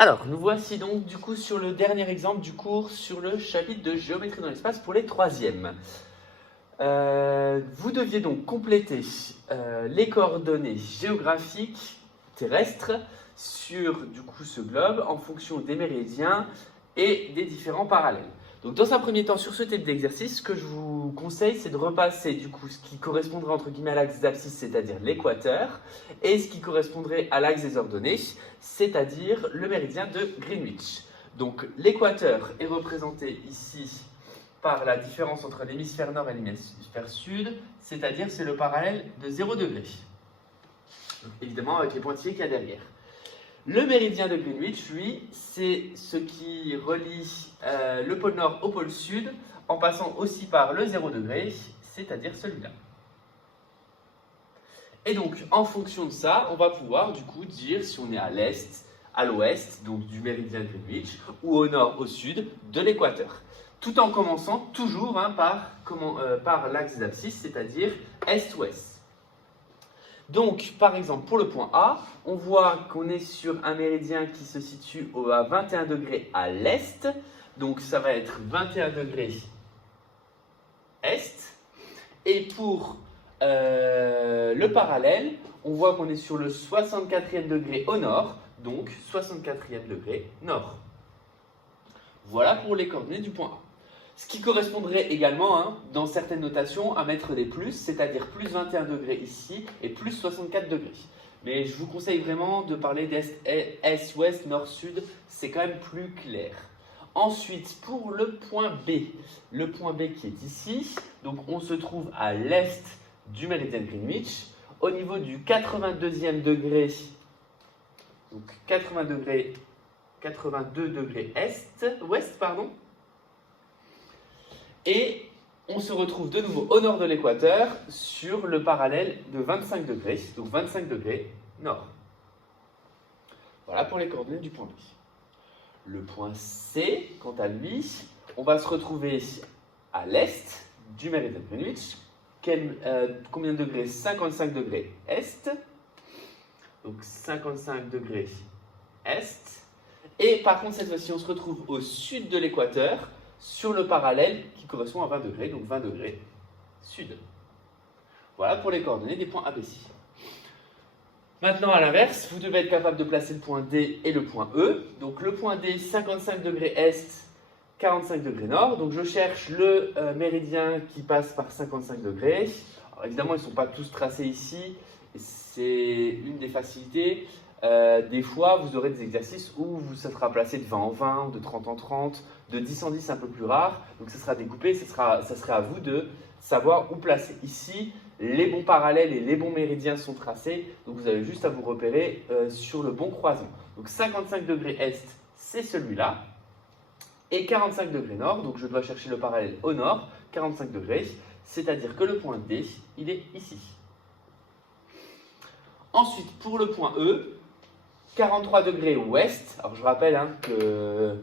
Alors, nous voici donc du coup sur le dernier exemple du cours sur le chapitre de géométrie dans l'espace pour les troisièmes. Vous deviez donc compléter les coordonnées géographiques terrestres sur du coup ce globe en fonction des méridiens et des différents parallèles. Donc dans un premier temps, sur ce type d'exercice, ce que je vous conseille, c'est de repasser du coup ce qui correspondrait entre guillemets à l'axe des abscisses, c'est-à-dire l'équateur, et ce qui correspondrait à l'axe des ordonnées, c'est-à-dire le méridien de Greenwich. Donc l'équateur est représenté ici par la différence entre l'hémisphère nord et l'hémisphère sud, c'est-à-dire c'est le parallèle de 0 degré. Donc, évidemment avec les pointillés qu'il y a derrière. Le méridien de Greenwich, lui, c'est ce qui relie le pôle nord au pôle sud en passant aussi par le 0 degré, c'est-à-dire celui-là. Et donc, en fonction de ça, on va pouvoir du coup dire si on est à l'est, à l'ouest, donc du méridien de Greenwich, ou au nord, au sud de l'équateur. Tout en commençant toujours par l'axe des abscisses, c'est-à-dire est-ouest. Donc, par exemple, pour le point A, on voit qu'on est sur un méridien qui se situe à 21 degrés à l'est. Donc, ça va être 21 degrés est. Et pour le parallèle, on voit qu'on est sur le 64e degré au nord. Donc, 64e degré nord. Voilà pour les coordonnées du point A. Ce qui correspondrait également, dans certaines notations, à mettre des plus, c'est-à-dire plus 21 degrés ici et plus 64 degrés. Mais je vous conseille vraiment de parler d'est, ouest, nord, sud, c'est quand même plus clair. Ensuite, pour le point B qui est ici, donc on se trouve à l'est du méridien de Greenwich, au niveau du 82e degré, donc 82 degrés ouest, pardon. Et on se retrouve de nouveau au nord de l'équateur sur le parallèle de 25 degrés, donc 25 degrés nord. Voilà pour les coordonnées du point B. Le point C, quant à lui, on va se retrouver à l'est du méridien de Greenwich. Combien de degrés? 55 degrés est. Donc 55 degrés est. Et par contre, cette fois-ci, on se retrouve au sud de l'équateur, sur le parallèle qui correspond à 20 degrés, donc 20 degrés sud. Voilà pour les coordonnées des points ABC. Maintenant, à l'inverse, vous devez être capable de placer le point D et le point E. Donc le point D, 55 degrés est, 45 degrés nord. Donc je cherche le méridien qui passe par 55 degrés. Alors, évidemment, ils ne sont pas tous tracés ici. C'est une des facilités. Des fois, vous aurez des exercices où ça sera placé de 20 en 20, de 30 en 30, de 10 en 10 un peu plus rare. Donc ça sera découpé, ça serait à vous de savoir où placer. Ici, les bons parallèles et les bons méridiens sont tracés. Donc vous avez juste à vous repérer sur le bon croisant. Donc 55 degrés est, c'est celui-là. Et 45 degrés nord, donc je dois chercher le parallèle au nord, 45 degrés. C'est-à-dire que le point D, il est ici. Ensuite, pour le point E, 43 degrés ouest, alors je rappelle que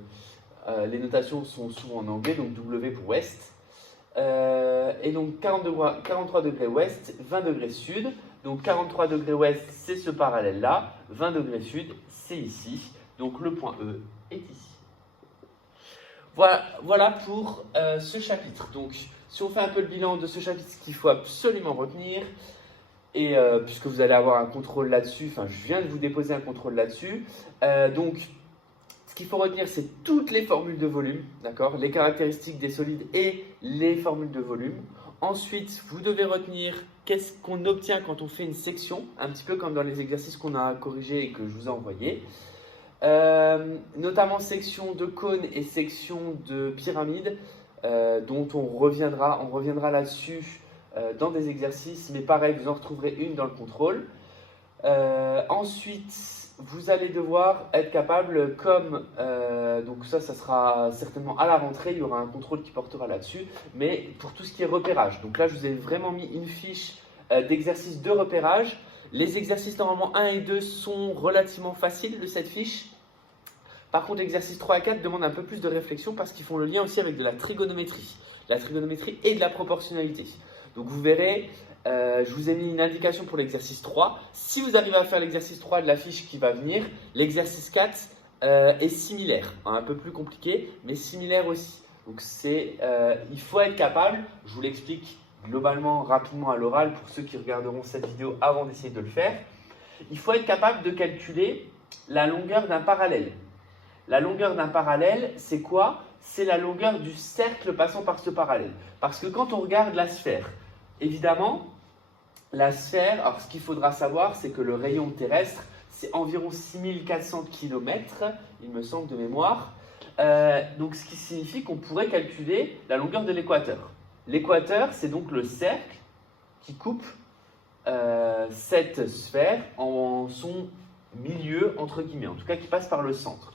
les notations sont souvent en anglais, donc W pour ouest, et donc 43 degrés ouest, 20 degrés sud, donc 43 degrés ouest c'est ce parallèle-là, 20 degrés sud c'est ici, donc le point E est ici. Voilà pour ce chapitre. Donc si on fait un peu le bilan de ce chapitre, ce qu'il faut absolument retenir, et puisque vous allez avoir un contrôle là-dessus, enfin je viens de vous déposer un contrôle là-dessus, donc ce qu'il faut retenir c'est toutes les formules de volume, d'accord, les caractéristiques des solides et les formules de volume. Ensuite, vous devez retenir qu'est-ce qu'on obtient quand on fait une section, un petit peu comme dans les exercices qu'on a corrigés et que je vous ai envoyés. Notamment section de cône et section de pyramide, dont on reviendra là-dessus dans des exercices, mais pareil, vous en retrouverez une dans le contrôle. Ensuite, vous allez devoir être capable, donc ça sera certainement à la rentrée, il y aura un contrôle qui portera là-dessus, mais pour tout ce qui est repérage. Donc là, je vous ai vraiment mis une fiche d'exercices de repérage. Les exercices normalement 1 et 2 sont relativement faciles de cette fiche. Par contre, l'exercice 3 et 4 demandent un peu plus de réflexion parce qu'ils font le lien aussi avec de la trigonométrie et de la proportionnalité. Donc vous verrez, je vous ai mis une indication pour l'exercice 3. Si vous arrivez à faire l'exercice 3 de la fiche qui va venir, l'exercice 4 est similaire. Un peu plus compliqué, mais similaire aussi. Donc il faut être capable, je vous l'explique globalement, rapidement à l'oral pour ceux qui regarderont cette vidéo avant d'essayer de le faire. Il faut être capable de calculer la longueur d'un parallèle. La longueur d'un parallèle, c'est quoi? C'est la longueur du cercle passant par ce parallèle. Parce que quand on regarde la sphère, évidemment, la sphère, alors ce qu'il faudra savoir, c'est que le rayon terrestre, c'est environ 6400 km, il me semble de mémoire. Donc ce qui signifie qu'on pourrait calculer la longueur de l'équateur. L'équateur, c'est donc le cercle qui coupe cette sphère en son milieu, entre guillemets, en tout cas qui passe par le centre.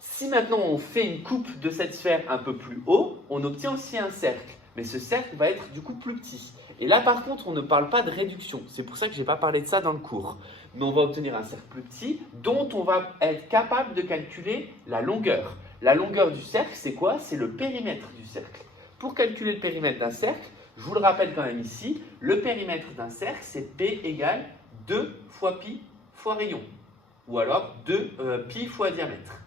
Si maintenant on fait une coupe de cette sphère un peu plus haut, on obtient aussi un cercle, mais ce cercle va être du coup plus petit. Et là par contre, on ne parle pas de réduction, c'est pour ça que je n'ai pas parlé de ça dans le cours. Mais on va obtenir un cercle plus petit dont on va être capable de calculer la longueur. La longueur du cercle, c'est quoi? C'est le périmètre du cercle. Pour calculer le périmètre d'un cercle, je vous le rappelle quand même ici, le périmètre d'un cercle, c'est P égale 2 fois pi fois rayon, ou alors 2 pi fois diamètre.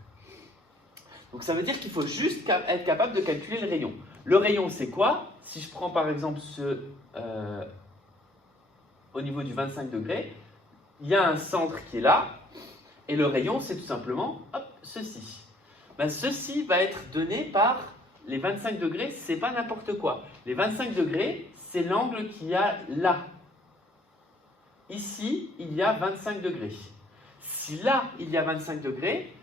Donc ça veut dire qu'il faut juste être capable de calculer le rayon. Le rayon, c'est quoi? Si je prends par exemple au niveau du 25 degrés, il y a un centre qui est là, et le rayon, c'est tout simplement ceci. Ben, ceci va être donné par les 25 degrés, c'est pas n'importe quoi. Les 25 degrés, c'est l'angle qu'il y a là. Ici, il y a 25 degrés. Si là, il y a 25 degrés,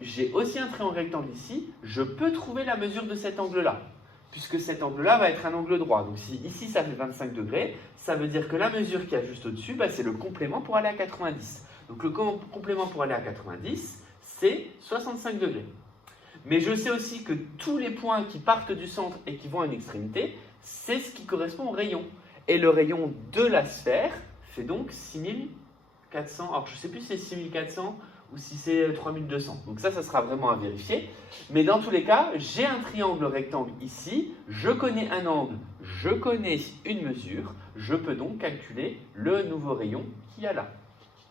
j'ai aussi un triangle rectangle ici, je peux trouver la mesure de cet angle-là, puisque cet angle-là va être un angle droit. Donc si ici, ça fait 25 degrés, ça veut dire que la mesure qu'il y a juste au-dessus, c'est le complément pour aller à 90. Donc le complément pour aller à 90, c'est 65 degrés. Mais je sais aussi que tous les points qui partent du centre et qui vont à une extrémité, c'est ce qui correspond au rayon. Et le rayon de la sphère fait donc 6400. Alors je ne sais plus si c'est 6400 ou si c'est 3200. Donc ça sera vraiment à vérifier. Mais dans tous les cas, j'ai un triangle rectangle ici, je connais un angle, je connais une mesure, je peux donc calculer le nouveau rayon qu'il y a là,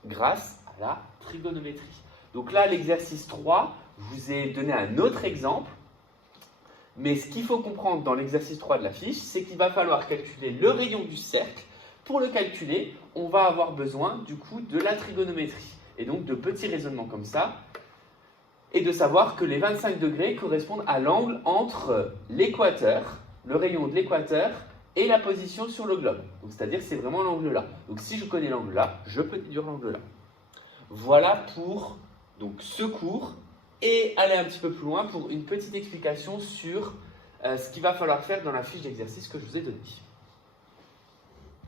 grâce à la trigonométrie. Donc là, l'exercice 3, je vous ai donné un autre exemple, mais ce qu'il faut comprendre dans l'exercice 3 de la fiche, c'est qu'il va falloir calculer le rayon du cercle. Pour le calculer, on va avoir besoin du coup de la trigonométrie, et donc de petits raisonnements comme ça, et de savoir que les 25 degrés correspondent à l'angle entre l'équateur, le rayon de l'équateur, et la position sur le globe. C'est-à-dire que c'est vraiment l'angle là. Donc si je connais l'angle là, je peux déduire l'angle là. Voilà pour donc, ce cours, et aller un petit peu plus loin pour une petite explication sur ce qu'il va falloir faire dans la fiche d'exercice que je vous ai donnée.